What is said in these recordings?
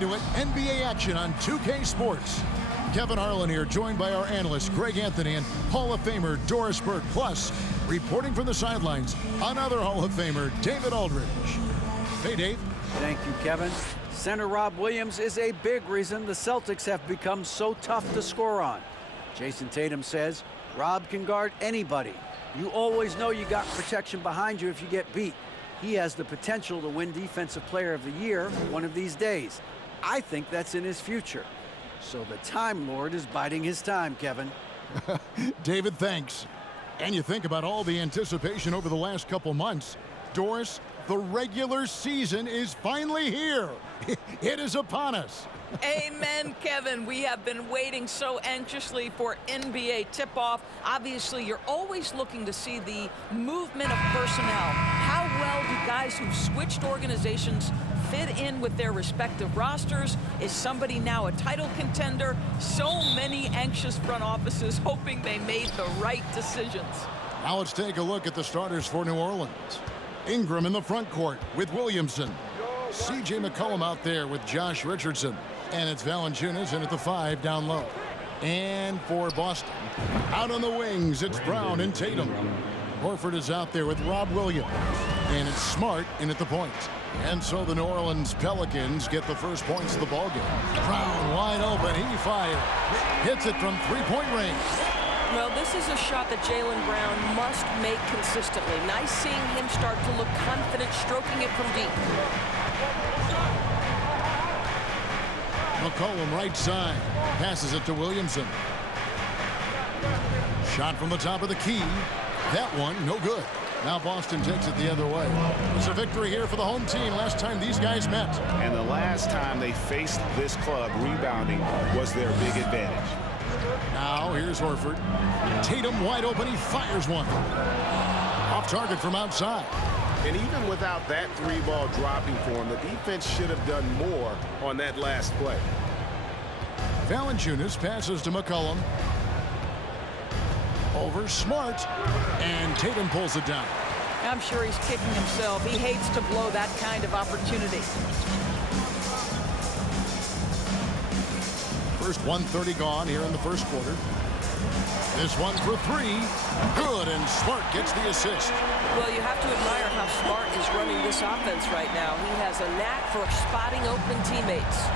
To it, NBA action on 2K Sports. Kevin Harlan here, joined by our analyst Greg Anthony and Hall of Famer Doris Burke. Plus, reporting from the sidelines, another Hall of Famer, David Aldridge. Hey, Dave. Thank you, Kevin. Center Rob Williams is a big reason the Celtics have become so tough to score on. Jason Tatum says Rob can guard anybody. You always know you got protection behind you if you get beat. He has the potential to win Defensive Player of the Year one of these days. I think that's in his future. So the Time Lord is biding his time, Kevin. David, thanks. And you think about all the anticipation over the last couple months. Doris, the regular season is finally here. It is upon us. Amen, Kevin. We have been waiting so anxiously for NBA tip-off. Obviously, you're always looking to see the movement of personnel. How well do guys who've switched organizations fit in with their respective rosters? Is somebody now a title contender? So many anxious front offices hoping they made the right decisions. Now let's take a look at the starters for New Orleans. Ingram in the front court with Williamson. C.J. McCollum out there with Josh Richardson. And it's Valanciunas in at the 5 down low. And for Boston, out on the wings, it's Brown and Tatum. Horford is out there with Rob Williams. And it's Smart in at the point. And so the New Orleans Pelicans get the first points of the ballgame. Brown wide open, he fires. Hits it from three-point range. Well, this is a shot that Jaylen Brown must make consistently. Nice seeing him start to look confident, stroking it from deep. McCollum right side, passes it to Williamson. Shot from the top of the key. That one, no good. Now Boston takes it the other way. It's a victory here for the home team last time these guys met. And the last time they faced this club, rebounding was their big advantage. Now here's Horford. Tatum wide open, he fires one. Off target from outside. And even without that three-ball dropping for him, the defense should have done more on that last play. Valanciunas passes to McCollum. Over Smart. And Tatum pulls it down. I'm sure he's kicking himself. He hates to blow that kind of opportunity. First 1:30 gone here in the first quarter. This one for three. Good, and Smart gets the assist. Well, you have to admire how Smart is running this offense right now. He has a knack for spotting open teammates.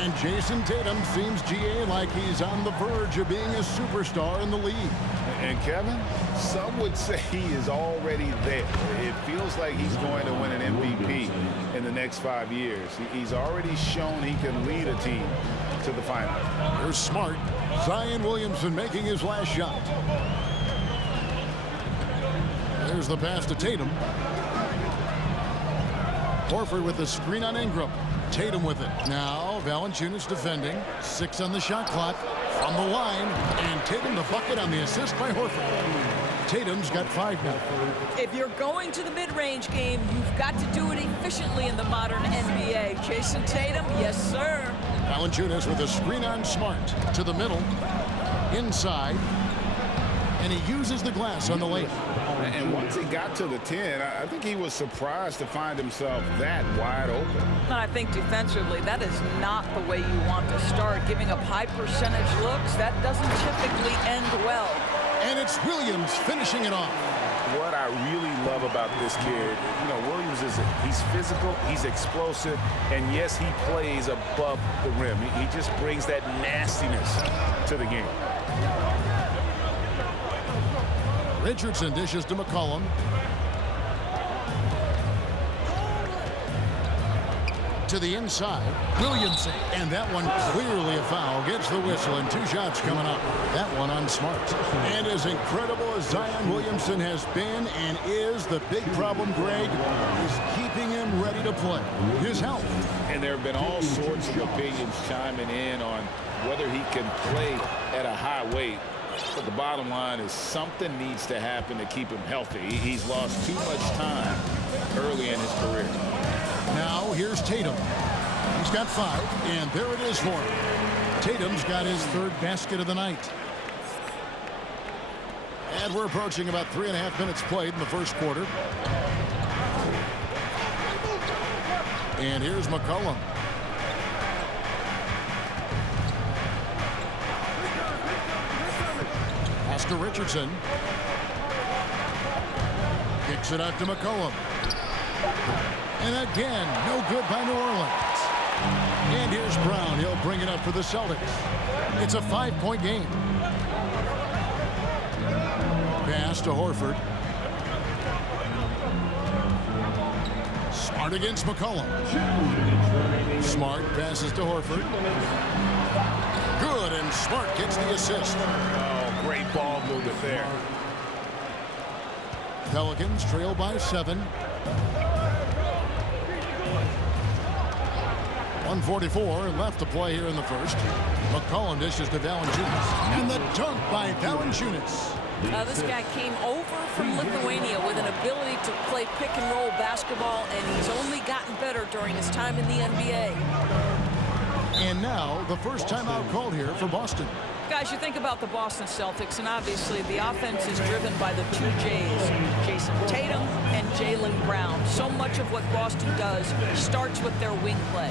And Jason Tatum seems, GA, like he's on the verge of being a superstar in the league. And Kevin, some would say he is already there. It feels like he's going to win an MVP in the next 5 years. He's already shown he can lead a team to the final. Here's Smart. Zion Williamson making his last shot. There's the pass to Tatum. Horford with the screen on Ingram. Tatum with it. Now Valanciunas defending. 6 on the shot clock. From the line. And Tatum the bucket on the assist by Horford. Tatum's got 5 now. If you're going to the mid-range game, you've got to do it efficiently in the modern NBA. Jason Tatum, yes, sir. Valanciunas with a screen on Smart. To the middle. Inside. And he uses the glass on the layup. And once he got to the 10, I think he was surprised to find himself that wide open. I think defensively, that is not the way you want to start. Giving up high percentage looks, that doesn't typically end well. And it's Williams finishing it off. What I really love about this kid, Williams he's physical, he's explosive, and yes, he plays above the rim. He just brings that nastiness to the game. Richardson dishes to McCollum. To the inside, Williamson. And that one clearly a foul. Gets the whistle, and 2 shots coming up. That one on Smart. And as incredible as Zion Williamson has been and is, the big problem, Greg, is keeping him ready to play. His health. And there have been all sorts of opinions chiming in on whether he can play at a high weight. But the bottom line is something needs to happen to keep him healthy. He's lost too much time early in his career. Now here's Tatum. He's got 5, and there it is for him. Tatum's got his 3rd basket of the night. And we're approaching about 3.5 minutes played in the first quarter. And here's McCollum. to Richardson. Kicks it out to McCollum. And again, no good by New Orleans. And here's Brown. He'll bring it up for the Celtics. It's a 5-point game. Pass to Horford. Smart against McCollum. Smart passes to Horford. Good, and Smart gets the assist. Oh, great ball movement there. Pelicans trail by 7. 1:44 left to play here in the first. McCollum dishes to Valanciunas. And the dunk by Valanciunas. This guy came over from Lithuania with an ability to play pick-and-roll basketball, and he's only gotten better during his time in the NBA. And now the first timeout called here for Boston. Guys, you think about the Boston Celtics, and obviously the offense is driven by the two J's, Jason Tatum and Jaylen Brown. So much of what Boston does starts with their wing play.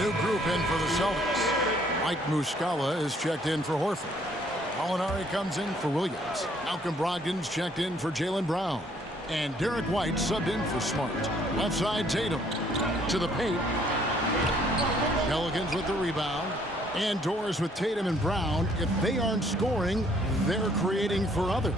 New group in for the Celtics. Mike Muscala is checked in for Horford. Molinari comes in for Williams. Malcolm Brogdon's checked in for Jaylen Brown. And Derek White subbed in for Smart. Left side Tatum. To the paint. Pelicans with the rebound. And doors with Tatum and Brown. If they aren't scoring, they're creating for others.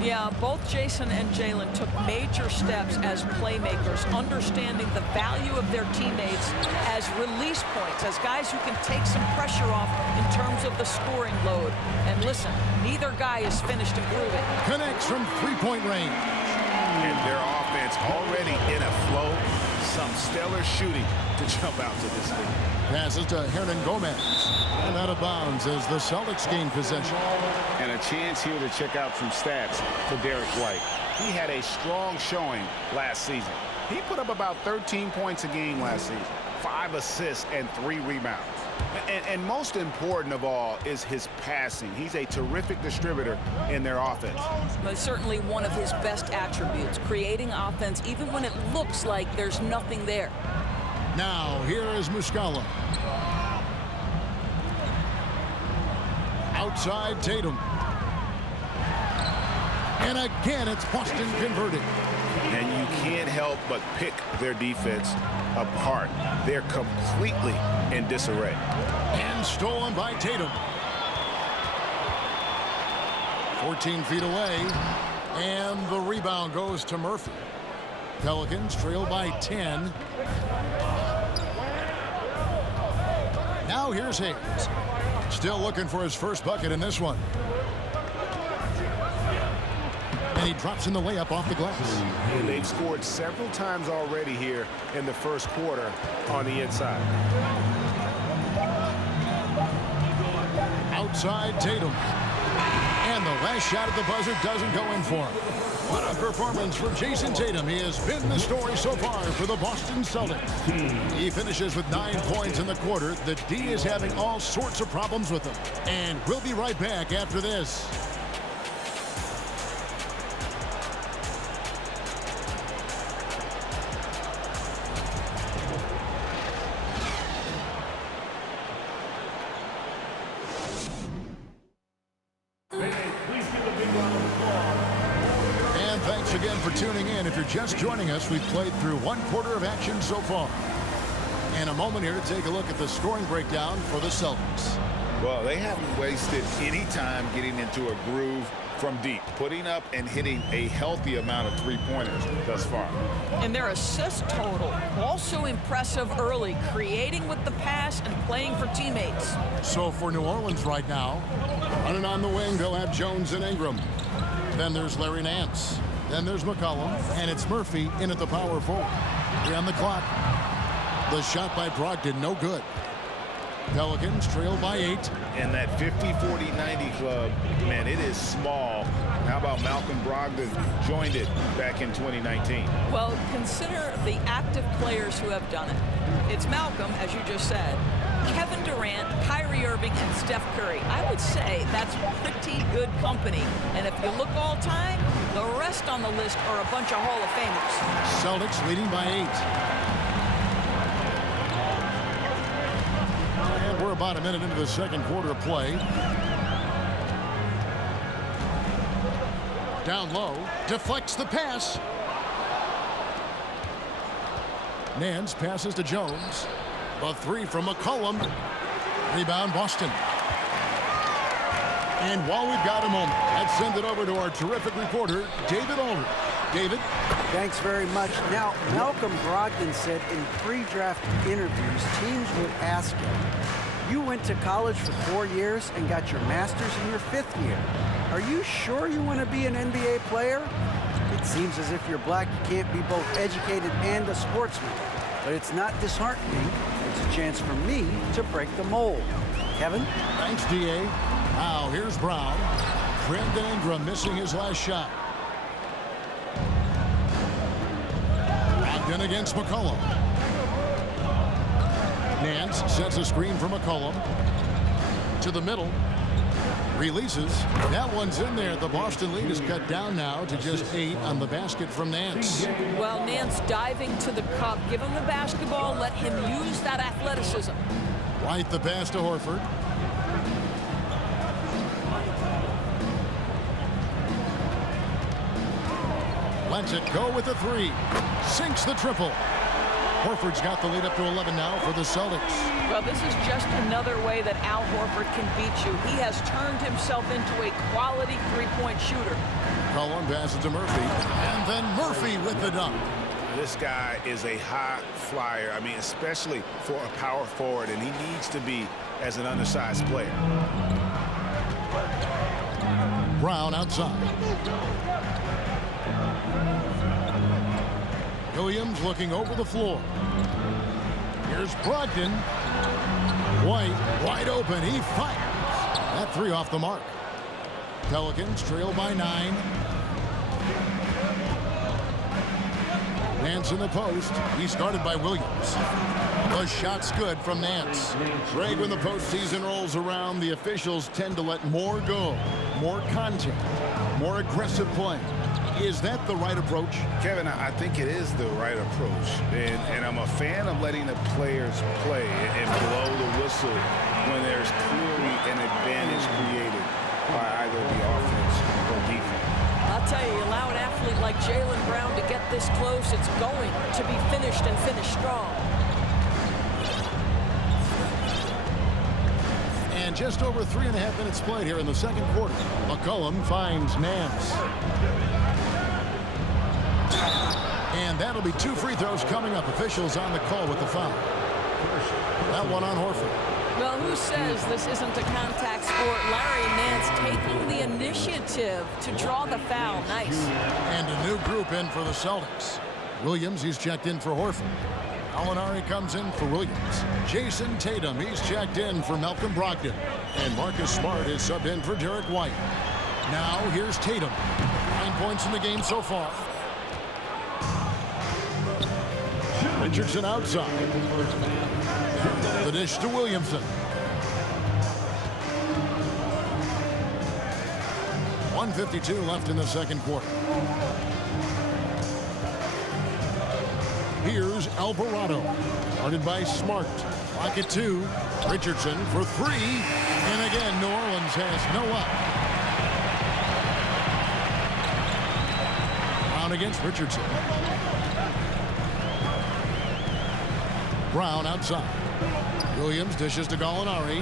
Yeah, both Jason and Jaylen took major steps as playmakers, understanding the value of their teammates as release points, as guys who can take some pressure off in terms of the scoring load. And listen, neither guy is finished improving. Connects from three-point range. And their offense already in a flow. Some stellar shooting to jump out to this lead. Passes to Hernan Gomez. And out of bounds as the Celtics gain possession. And a chance here to check out some stats for Derek White. He had a strong showing last season. He put up about 13 points a game last season, 5 assists and 3 rebounds. And most important of all is his passing. He's a terrific distributor in their offense. But certainly one of his best attributes, creating offense even when it looks like there's nothing there. Now, here is Muscala. Outside Tatum. And again, it's Boston converting. And you can't help but pick their defense apart. They're completely in disarray. And stolen by Tatum. 14 feet away. And the rebound goes to Murphy. Pelicans trail by 10. Now here's Hayes. Still looking for his first bucket in this one. And he drops in the layup off the glass. And they've scored several times already here in the first quarter on the inside. Outside Tatum. And the last shot at the buzzer doesn't go in for him. What a performance for Jason Tatum. He has been the story so far for the Boston Celtics. He finishes with 9 points in the quarter. The D is having all sorts of problems with him. And we'll be right back after this. just joining us, we've played through one quarter of action so far. And a moment here to take a look at the scoring breakdown for the Celtics. Well, they haven't wasted any time getting into a groove from deep, putting up and hitting a healthy amount of three-pointers thus far. And their assist total, also impressive early, creating with the pass and playing for teammates. So for New Orleans right now, running on the wing, they'll have Jones and Ingram. Then there's Larry Nance. Then there's McCollum, and it's Murphy in at the power forward. 3 on the clock. The shot by Brogdon, no good. Pelicans trail by 8. And that 50-40-90 club, man, it is small. How about Malcolm Brogdon joined it back in 2019? Well, consider the active players who have done it. It's Malcolm, as you just said, Kevin Durant, Kyrie Irving, and Steph Curry. I would say that's pretty good company. And if you look all time, the rest on the list are a bunch of Hall of Famers. Celtics leading by 8. We're about a minute into the second quarter of play. Down low, deflects the pass. Nance passes to Jones. The 3 from McCollum. Rebound Boston. And while we've got a moment, let's send it over to our terrific reporter, David Aldridge. David? Thanks very much. Now, Malcolm Brogdon said in pre-draft interviews, teams would ask him, you went to college for 4 years and got your master's in your 5th year. Are you sure you want to be an NBA player? It seems as if you're black, you can't be both educated and a sportsman. But it's not disheartening. It's a chance for me to break the mold. Kevin? Thanks, D.A. Now, here's Brown. Brandon Ingram missing his last shot. Brogdon against McCollum. Nance sets a screen for McCollum. To the middle. Releases. That one's in there. The Boston lead is cut down now to just 8 on the basket from Nance. Well, Nance diving to the cup. Give him the basketball. Let him use that athleticism. White the pass to Horford. Lets it go with the 3. Sinks the triple. Horford's got the lead up to 11 now for the Celtics. Well, this is just another way that Al Horford can beat you. He has turned himself into a quality three-point shooter. Cullen passes to Murphy. And then Murphy with the dunk. This guy is a high flyer. I mean, especially for a power forward, and he needs to be as an undersized player. Brown outside. Williams looking over the floor. Here's Brogdon. White wide open. He fires. That 3 off the mark. Pelicans trail by 9. Nance in the post. He's guarded by Williams. The shot's good from Nance. Greg, when the postseason rolls around, the officials tend to let more go. More contact. More aggressive play. Is that the right approach? Kevin, I think it is the right approach. And I'm a fan of letting the players play and blow the whistle when there's clearly an advantage created by either the offense or defense. I'll tell you, allow an athlete like Jaylen Brown to get this close, it's going to be finished and finished strong. And just over 3.5 minutes played here in the second quarter. McCollum finds Nance. And that'll be 2 free throws coming up. Officials on the call with the foul. That one on Horford. Well, who says this isn't a contact sport? Larry Nance taking the initiative to draw the foul. Nice. And a new group in for the Celtics. Williams, he's checked in for Horford. Alinari comes in for Williams. Jason Tatum, he's checked in for Malcolm Brogdon. And Marcus Smart is subbed in for Derek White. Now here's Tatum. 9 points in the game so far. Richardson outside. The dish to Williamson. 1:52 left in the second quarter. Here's Alvarado. Guarded by Smart. Clock at 2. Richardson for 3. And again, New Orleans has no up. Brown against Richardson. Brown outside. Williams dishes to Gallinari.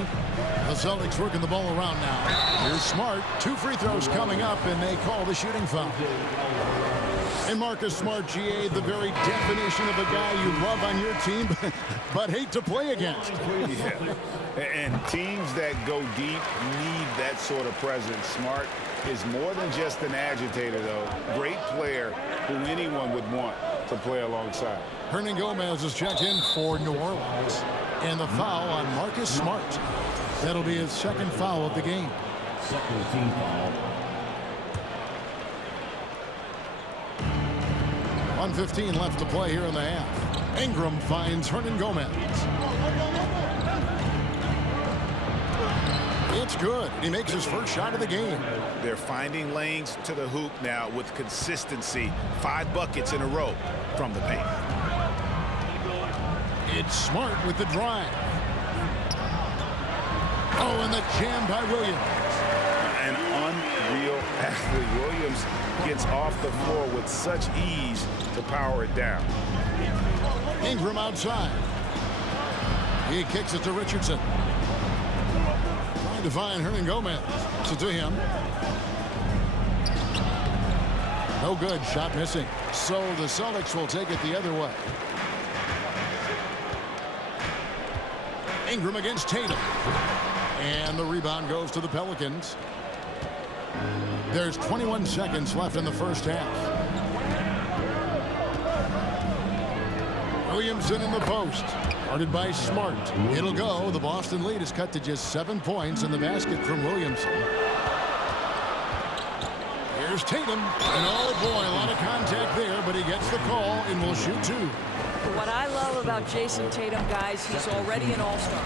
The Celtics working the ball around now. Here's Smart. 2 free throws coming up, and they call the shooting foul. And Marcus Smart, GA, the very definition of a guy you love on your team, but hate to play against. Yeah. And teams that go deep need that sort of presence. Smart is more than just an agitator, though. Great player who anyone would want to play alongside. Hernangomez is checked in for New Orleans. And the foul on Marcus Smart. That'll be his second foul of the game. Second team foul. 1:15 left to play here in the half. Ingram finds Hernangomez. It's good. He makes his first shot of the game. They're finding lanes to the hoop now with consistency. 5 buckets in a row from the paint. It's Smart with the drive. Oh, and the jam by Williams. An unreal athlete. Williams gets off the floor with such ease to power it down. Ingram outside. He kicks it to Richardson. Trying to find Hernangomez. So to him. No good. Shot missing. So the Celtics will take it the other way. Ingram against Tatum. And the rebound goes to the Pelicans. There's 21 seconds left in the first half. Williamson in the post. Guarded by Smart. It'll go. The Boston lead is cut to just 7 points in the basket from Williamson. Here's Tatum. And oh boy, a lot of contact there, but he gets the call and will shoot 2. What I love about Jason Tatum, guys, he's already an all-star.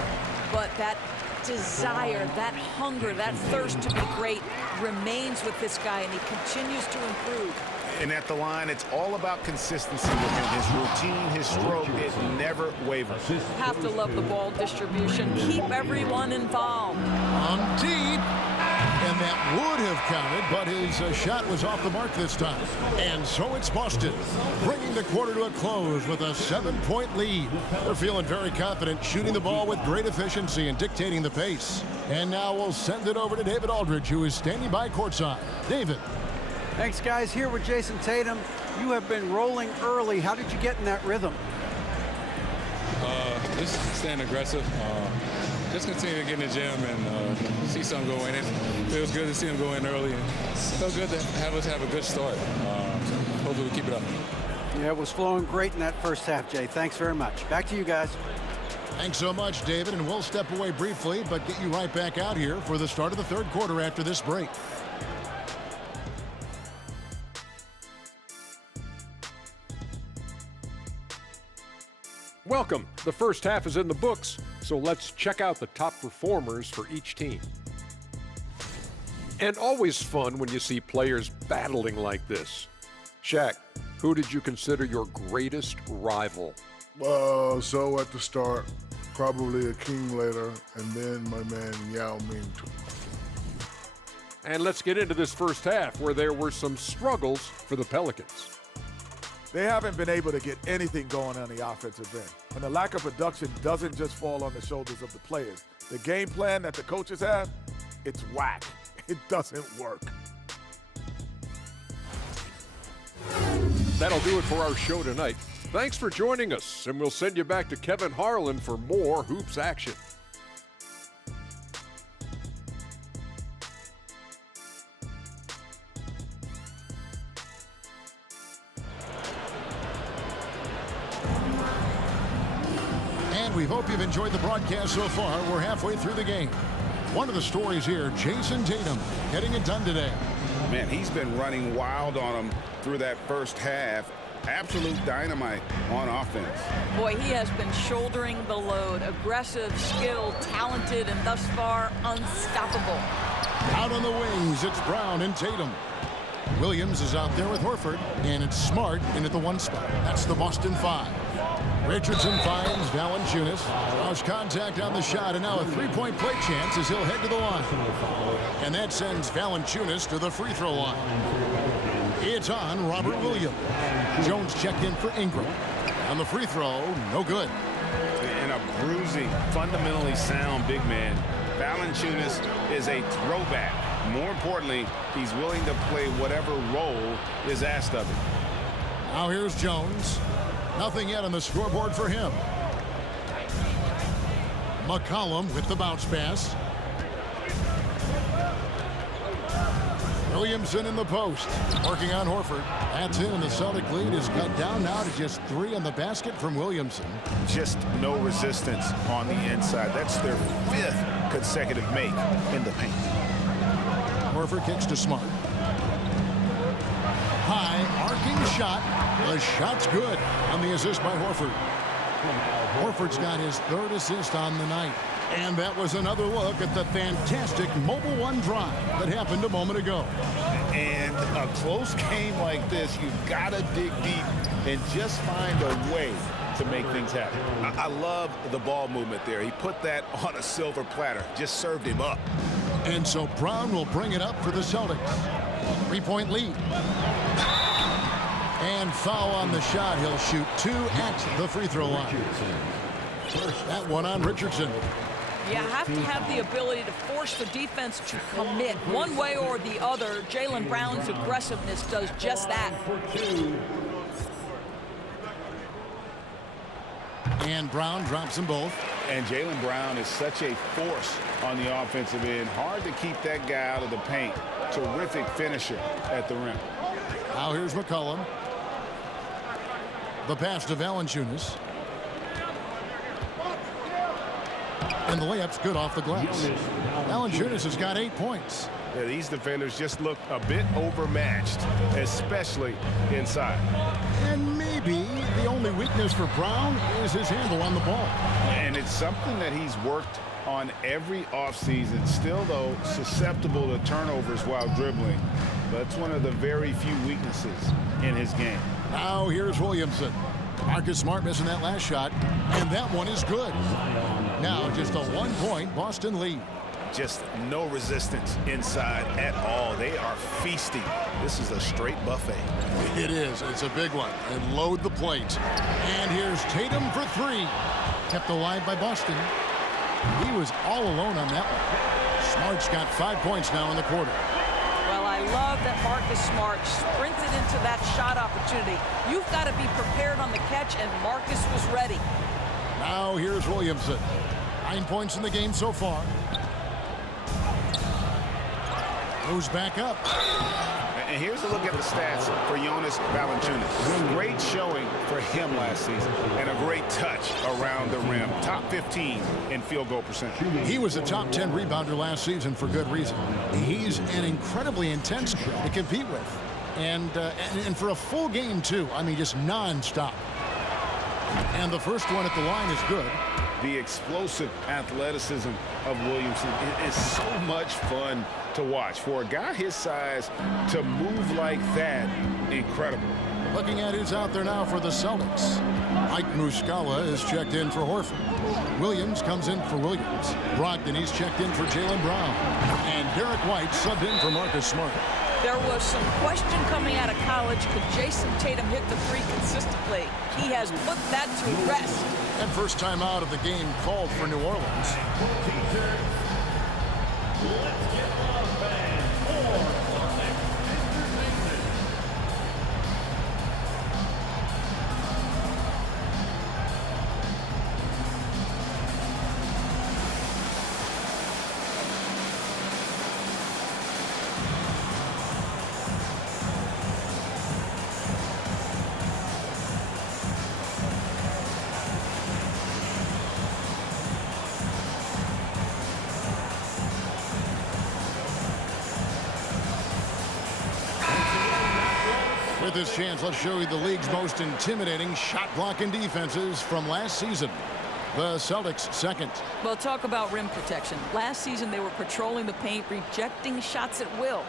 But that desire, that hunger, that thirst to be great remains with this guy, and he continues to improve. And at the line, it's all about consistency with him. His routine, his stroke, it never wavers. Have to love the ball distribution. Keep everyone involved. On deep. And that would have counted, but his shot was off the mark this time. And so it's Boston, bringing the quarter to a close with a 7-point lead. They're feeling very confident, shooting the ball with great efficiency and dictating the pace. And now we'll send it over to David Aldridge, who is standing by courtside. David. Thanks, guys. Here with Jason Tatum. You have been rolling early. How did you get in that rhythm? Just staying aggressive. Just continue to get in the gym and see something go in. It feels good to see him go in early. And it feels good to have us have a good start. Hopefully we keep it up. Yeah, it was flowing great in that first half, Jay. Thanks very much. Back to you guys. Thanks so much, David. And we'll step away briefly, but get you right back out here for the start of the third quarter after this break. Welcome. The first half is in the books, so let's check out the top performers for each team. And always fun when you see players battling like this. Shaq, who did you consider your greatest rival? So at the start, probably Akeem later, and then my man Yao Ming too. And let's get into this first half where there were some struggles for the Pelicans. They haven't been able to get anything going on the offensive end. And the lack of production doesn't just fall on the shoulders of the players. The game plan that the coaches have, it's whack. It doesn't work. That'll do it for our show tonight. Thanks for joining us, and we'll send you back to Kevin Harlan for more Hoops action. We hope you've enjoyed the broadcast so far. We're halfway through the game. One of the stories here, Jason Tatum getting it done today. Man, he's been running wild on him through that first half. Absolute dynamite on offense. Boy, he has been shouldering the load. Aggressive, skilled, talented, and thus far unstoppable. Out on the wings, it's Brown and Tatum. Williams is out there with Horford, and it's Smart in at the 1 spot. That's the Boston 5. Richardson finds Valanciunas. Draws contact on the shot, and now a 3-point play chance as he'll head to the line. And that sends Valanciunas to the free throw line. It's on Robert Williams. Jones checked in for Ingram. On the free throw, no good. And a bruising, fundamentally sound big man. Valanciunas is a throwback. More importantly, he's willing to play whatever role is asked of him. Now here's Jones. Nothing yet on the scoreboard for him. McCollum with the bounce pass. Williamson in the post, working on Horford. That's in, and the Celtic lead is cut down now to just 3 on the basket from Williamson. Just no resistance on the inside. That's their 5th consecutive make in the paint. Horford kicks to Smart. High, arcing shot. The shot's good on the assist by Horford. Horford's got his 3rd assist on the night. And that was another look at the fantastic Mobile One drive that happened a moment ago. And a close game like this, you've got to dig deep and just find a way to make things happen. I love the ball movement there. He put that on a silver platter, just served him up. And so Brown will bring it up for the Celtics. 3-point lead. And foul on the shot. He'll shoot 2 at the free throw line. That one on Richardson. You have to have the ability to force the defense to commit one way or the other. Jaylen Brown's aggressiveness does just that. And Brown drops them both. And Jaylen Brown is such a force on the offensive end. Hard to keep that guy out of the paint. Terrific finisher at the rim. Now here's McCollum. The pass to Valanciunas. And the layup's good off the glass. Valanciunas has got 8 points. Yeah, these defenders just look a bit overmatched, especially inside. And maybe the only weakness for Brown is his handle on the ball. And it's something that he's worked on every offseason. Still, though, susceptible to turnovers while dribbling. But it's one of the very few weaknesses in his game. Now here's Williamson. Marcus Smart missing that last shot, and that one is good. Now just a 1-point Boston lead. Just no resistance inside at all. They are feasting. This is a straight buffet. It is. It's a big one. And load the plate. And here's Tatum for 3. Kept alive by Boston. He was all alone on that one. Smart's got 5 points now in the quarter. Well, I love that Marcus Smart sprinted into that shot opportunity. You've got to be prepared on the catch, and Marcus was ready. Now here's Williamson. 9 points in the game so far. Goes back up. And here's a look at the stats for Jonas Valanciunas. Great showing for him last season, and a great touch around the rim. Top 15 in field goal percentage. He was a top 10 rebounder last season for good reason. He's an incredibly intense guy to compete with. And for a full game, too. I mean, just nonstop. And the first one at the line is good. The explosive athleticism of Williamson is so much fun to watch. For a guy his size to move like that, incredible. Looking at who's out there now for the Celtics. Mike Muscala is checked in for Horford. Williams comes in for Williams. Brogdon, he's checked in for Jaylen Brown. And Derek White subbed in for Marcus Smart. There was some question coming out of college. Could Jason Tatum hit the 3 consistently? He has put that to rest. And first time out of the game called for New Orleans. With this chance, let's show you the league's most intimidating shot-blocking defenses from last season. The Celtics second. Well, talk about rim protection. Last season, they were patrolling the paint, rejecting shots at will.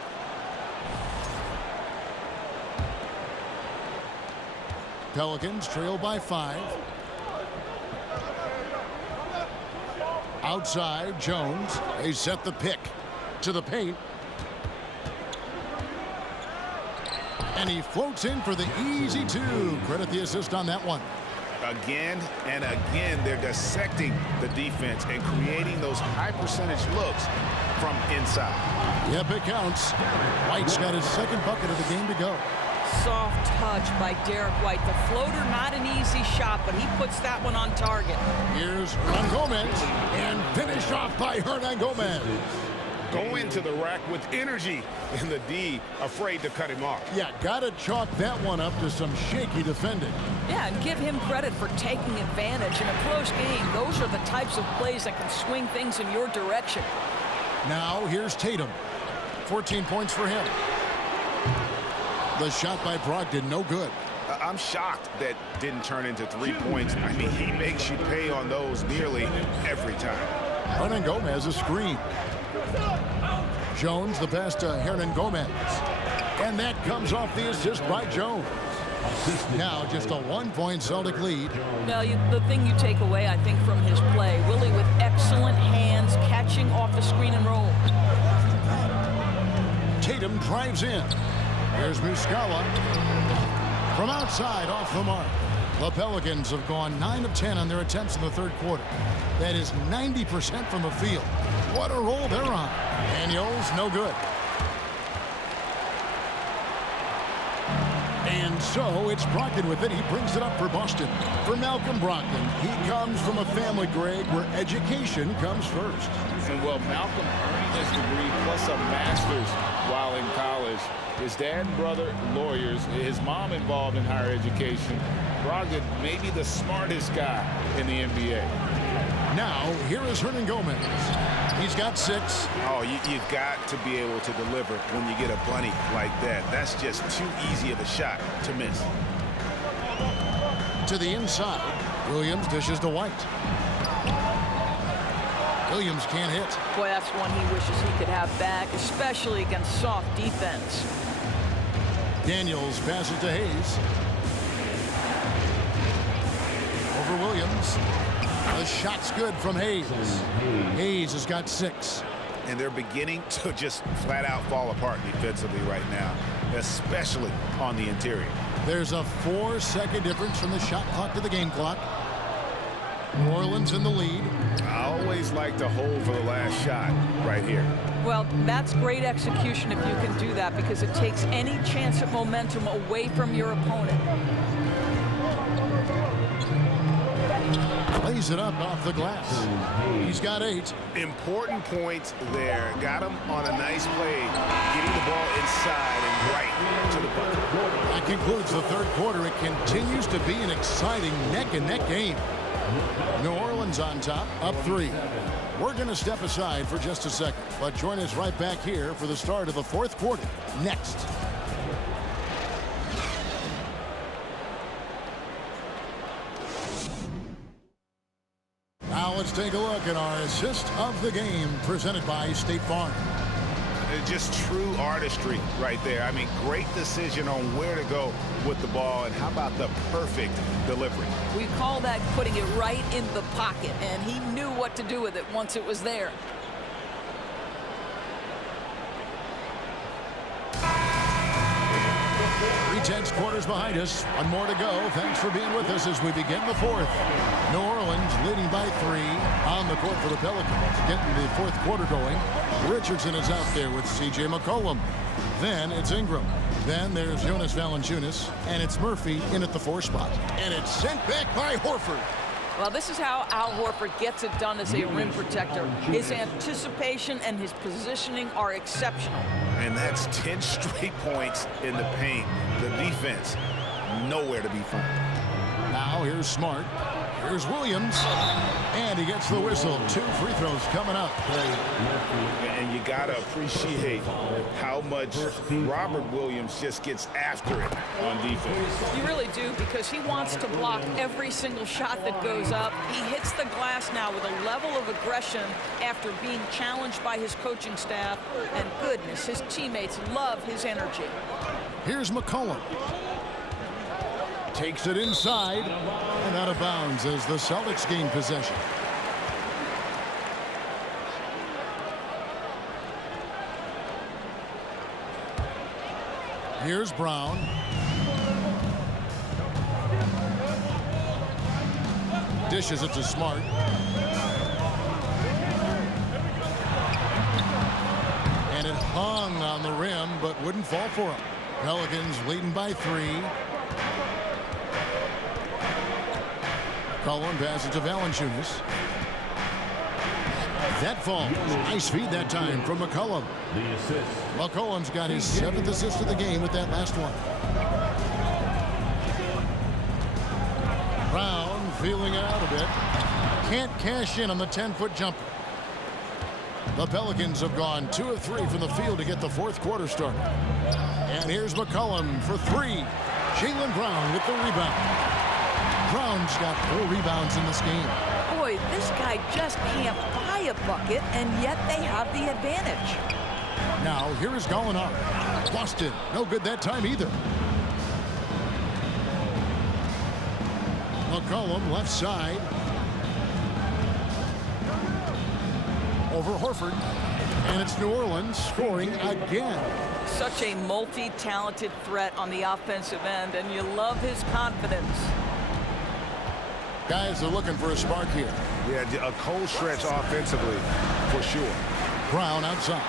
Pelicans trail by 5. Outside, Jones. They set the pick to the paint. And he floats in for the easy two. Credit the assist on that one. Again and again, they're dissecting the defense and creating those high percentage looks from inside. Yep, it counts. White's got his second bucket of the game to go. Soft touch by Derek White. The floater, not an easy shot, but he puts that one on target. Here's Hernan Gomez, and finished off by Hernan Gomez. Go into the rack with energy, and the D afraid to cut him off. Yeah, gotta chalk that one up to some shaky defending. Yeah, and give him credit for taking advantage. In a close game, those are the types of plays that can swing things in your direction. Now, here's Tatum. 14 points for him. The shot by Brogdon, no good. I'm shocked that didn't turn into 3 points. I mean, he makes you pay on those nearly every time. Hernan Gomez a screen. Jones the pass to Hernan Gomez. And that comes off the assist by Jones. Now just a 1-point Celtic lead. Well, the thing you take away, I think, from his play, Willie with excellent hands, catching off the screen and roll. Tatum drives in. Here's Muscala. From outside, off the mark. The Pelicans have gone 9 of 10 on their attempts in the third quarter. That is 90% from the field. What a roll they're on. Daniels, no good. And so it's Brogdon with it. He brings it up for Boston. For Malcolm Brogdon, he comes from a family, Greg, where education comes first. And well, Malcolm earning his degree plus a master's while in college. His dad and brother, lawyers. His mom involved in higher education. Brogdon may be the smartest guy in the NBA. Now, here is Hernan Gomez. He's got 6. Oh, you've got to be able to deliver when you get a bunny like that. That's just too easy of a shot to miss. To the inside. Williams dishes to White. Williams can't hit. Boy, that's one he wishes he could have back, especially against soft defense. Daniels passes to Hayes. Over Williams. The shot's good from Hayes. Hayes has got 6. And they're beginning to just flat out fall apart defensively right now, especially on the interior. There's a 4-second difference from the shot clock to the game clock. New Orleans in the lead. I always like to hold for the last shot right here. Well, that's great execution if you can do that, because it takes any chance at momentum away from your opponent. Plays it up off the glass. He's got 8. Important points there. Got him on a nice play, getting the ball inside and right to the bucket. That concludes the third quarter. It continues to be an exciting neck-and-neck game. New Orleans on top, up 3. We're going to step aside for just a second, but join us right back here for the start of the fourth quarter next. Now let's take a look at our assist of the game presented by State Farm. Just true artistry right there. I mean, great decision on where to go with the ball, and how about the perfect delivery? We call that putting it right in the pocket, and he knew what to do with it once it was there. 3/10 quarters behind us. One more to go. Thanks for being with us as we begin the fourth. New Orleans leading by 3 on the court for the Pelicans. Getting the fourth quarter going. Richardson is out there with C.J. McCollum. Then it's Ingram. Then there's Jonas Valanciunas. And it's Murphy in at the 4 spot. And it's sent back by Horford. Well, this is how Al Horford gets it done as a rim protector. His anticipation and his positioning are exceptional. And that's 10 straight points in the paint. The defense, nowhere to be found. Now here's Smart. Here's Williams. And he gets the whistle. 2 free throws coming up. And you got to appreciate how much Robert Williams just gets after it on defense. You really do, because he wants to block every single shot that goes up. He hits the glass now with a level of aggression after being challenged by his coaching staff. And goodness, his teammates love his energy. Here's McCollum. Takes it inside and out of bounds as the Celtics gain possession. Here's Brown. Dishes it to Smart. And it hung on the rim, but wouldn't fall for him. Pelicans leading by 3. McCollum passes to Valanciunas. That falls. Nice feed that time from McCollum. The assist. McCollum's got his 7th assist of the game with that last one. Brown feeling it out a bit. Can't cash in on the 10-foot jumper. The Pelicans have gone 2 of 3 from the field to get the fourth quarter started. And here's McCollum for 3. Jaylen Brown with the rebound. Brown's got 4 rebounds in this game. Boy, this guy just can't buy a bucket, and yet they have the advantage. Now, here is Gallinari. Boston, no good that time either. McCollum, left side. Over Horford. And it's New Orleans scoring again. Such a multi-talented threat on the offensive end, and you love his confidence. Guys are looking for a spark here. Yeah, a cold stretch offensively, for sure. Brown outside.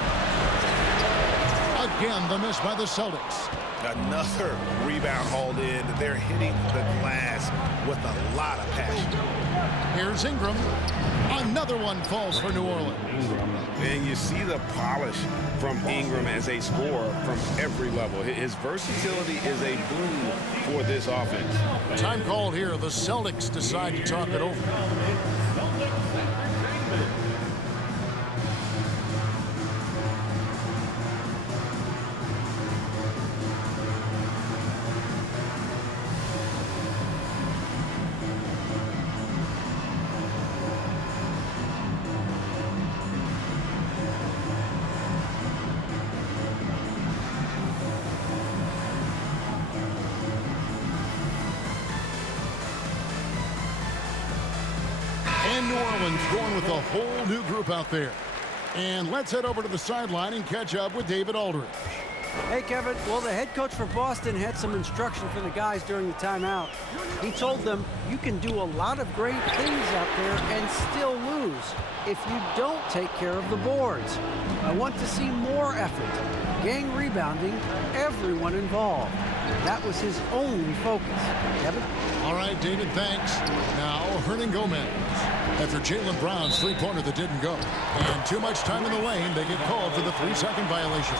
Again, the miss by the Celtics. Another rebound hauled in. They're hitting the glass with a lot of passion. Here's Ingram. Another one falls for New Orleans. And you see the polish from Ingram as a scorer from every level. His versatility is a boon for this offense. Time called here. The Celtics decide to talk it over. New Orleans going with a whole new group out there. And let's head over to the sideline and catch up with David Aldridge. Hey, Kevin. Well, the head coach for Boston had some instruction for the guys during the timeout. He told them, you can do a lot of great things out there and still lose if you don't take care of the boards. I want to see more effort, gang rebounding, everyone involved. That was his only focus. Kevin? All right, David, thanks. Now, Hernan Gomez. After Jaylen Brown's three-pointer that didn't go. And too much time in the lane, they get called for the 3-second violation.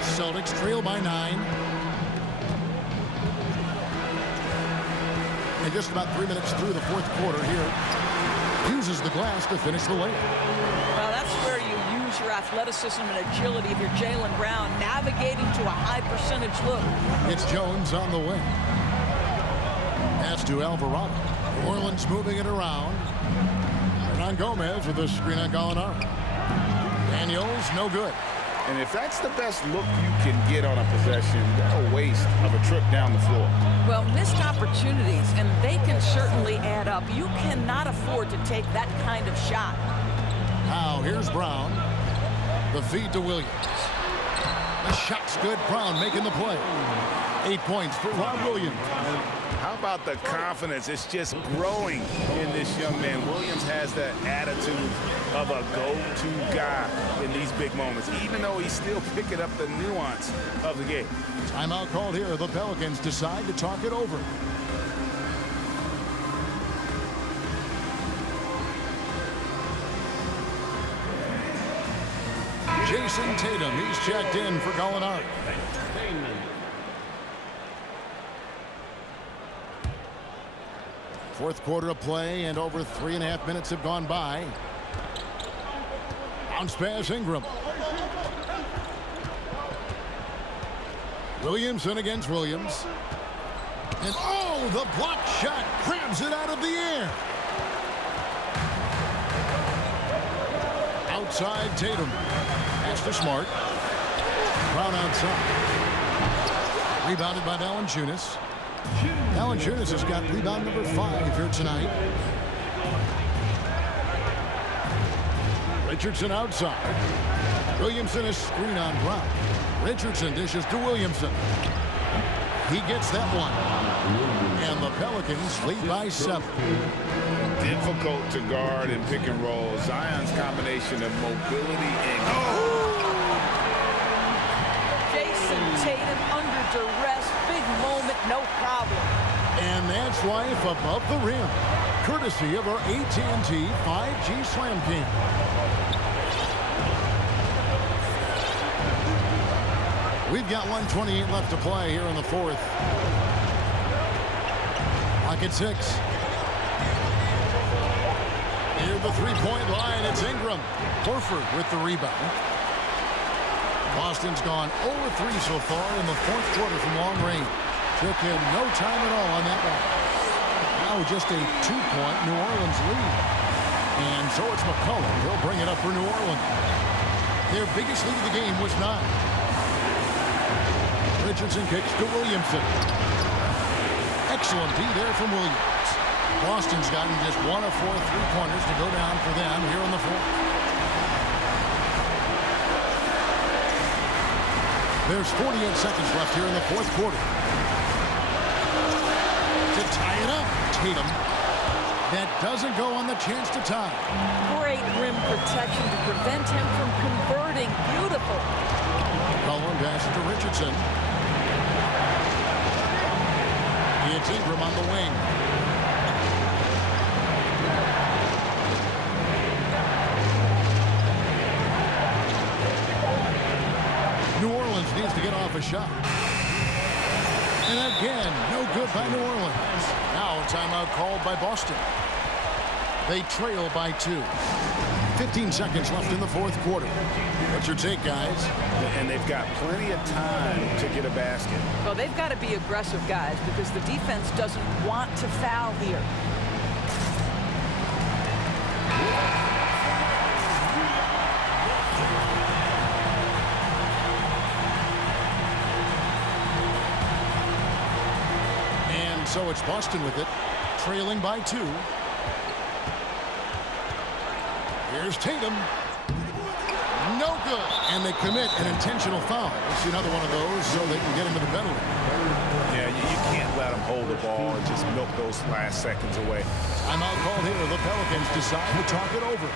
Celtics trail by 9. And just about 3 minutes through the fourth quarter here. Uses the glass to finish the layup. Well, that's where you use your athleticism and agility if you're Jaylen Brown, navigating to a high percentage look. It's Jones on the wing. Pass to Alvarado. New Orleans moving it around. Hernan Gomez with a screen on Gallinari. Daniels, no good. And if that's the best look you can get on a possession, that's a waste of a trip down the floor. Well, missed opportunities, and they can certainly add up. You cannot afford to take that kind of shot. Now, here's Brown. The feed to Williams. The shot's good. Brown making the play. 8 points for Rob Williams. How about the confidence? It's just growing in this young man. Williams has that attitude of a go-to guy in these big moments, even though he's still picking up the nuance of the game. Timeout called here. The Pelicans decide to talk it over. Jason Tatum, he's checked in for Gallinari. Fourth quarter of play, and over 3.5 minutes have gone by. Bounce pass, Ingram. Williamson against Williams. And oh, the block shot grabs it out of the air. Outside Tatum. Pass to Smart. Brown outside. Rebounded by Valanciunas. Valanciunas has got rebound number 5 here tonight. Richardson outside. Williamson is screen on Brown. Richardson dishes to Williamson. He gets that one. And the Pelicans lead by 7. Difficult to guard and pick and roll. Zion's combination of mobility and... Jason Tatum under duress. Big moment, no problem. And that's life above the rim, courtesy of our AT&T 5G Slam Cam. We've got 1:28 left to play here in the 4th. Clock at 6. Near the three-point line, it's Ingram. Horford with the rebound. Boston's gone 0-3 so far in the 4th quarter from long range. Took him no time at all on that one. Now just a 2-point New Orleans lead. And so it's McCollum. He'll bring it up for New Orleans. Their biggest lead of the game was 9. Richardson kicks to Williamson. Excellent D there from Williams. Boston's gotten just 1 of 4 3-pointers to go down for them here in the 4th. There's 48 seconds left here in the 4th quarter. To tie it up, Tatum. That doesn't go on the chance to tie. Great rim protection to prevent him from converting. Beautiful. Cullen passes to Richardson. It's Ingram on the wing. New Orleans needs to get off a shot. And again, no good by New Orleans. Now a timeout called by Boston. They trail by 2. 15 seconds left in the 4th quarter. What's your take, guys? And they've got plenty of time to get a basket. Well, they've got to be aggressive, guys, because the defense doesn't want to foul here. And so it's Boston with it, trailing by 2. Here's Tatum. No good. And they commit an intentional foul. We'll see another one of those so they can get into the penalty. Yeah, you can't let them hold the ball and just milk those last seconds away. Timeout called here. The Pelicans decide to talk it over.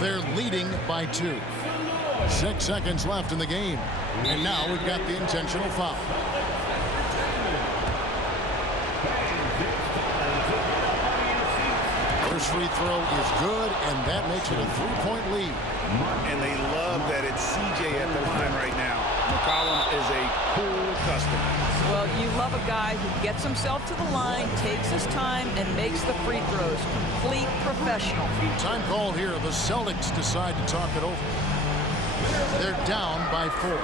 They're leading by 2. 6 seconds left in the game. And now we've got the intentional foul. First free throw is good, and that makes it a 3-point lead. And they love that it's CJ at the line right now. McCollum is a cool customer. Well, you love a guy who gets himself to the line, takes his time, and makes the free throws. Complete professional. Time called here. The Celtics decide to talk it over. They're down by 4.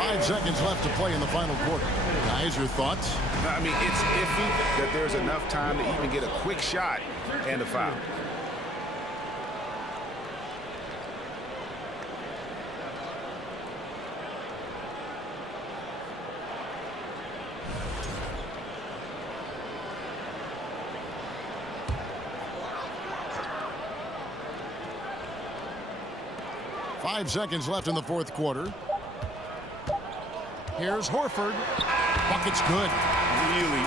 5 seconds left to play in the final quarter. Guys, your thoughts? I mean, it's iffy that there's enough time to even get a quick shot and a foul. Five seconds left in the 4th quarter. Here's Horford. Bucket's good.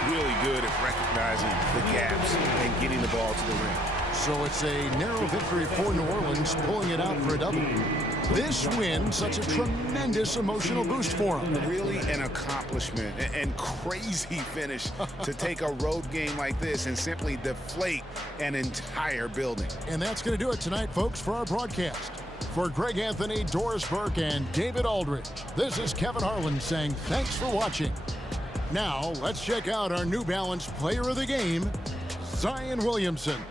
Really good at recognizing the gaps and getting the ball to the rim. So it's a narrow victory for New Orleans, pulling it out for a double. This win, such a tremendous emotional boost for them. Really an accomplishment and crazy finish to take a road game like this and simply deflate an entire building. And that's going to do it tonight, folks, for our broadcast. For Greg Anthony, Doris Burke, and David Aldridge, this is Kevin Harlan saying thanks for watching. Now, let's check out our New Balance player of the game, Zion Williamson.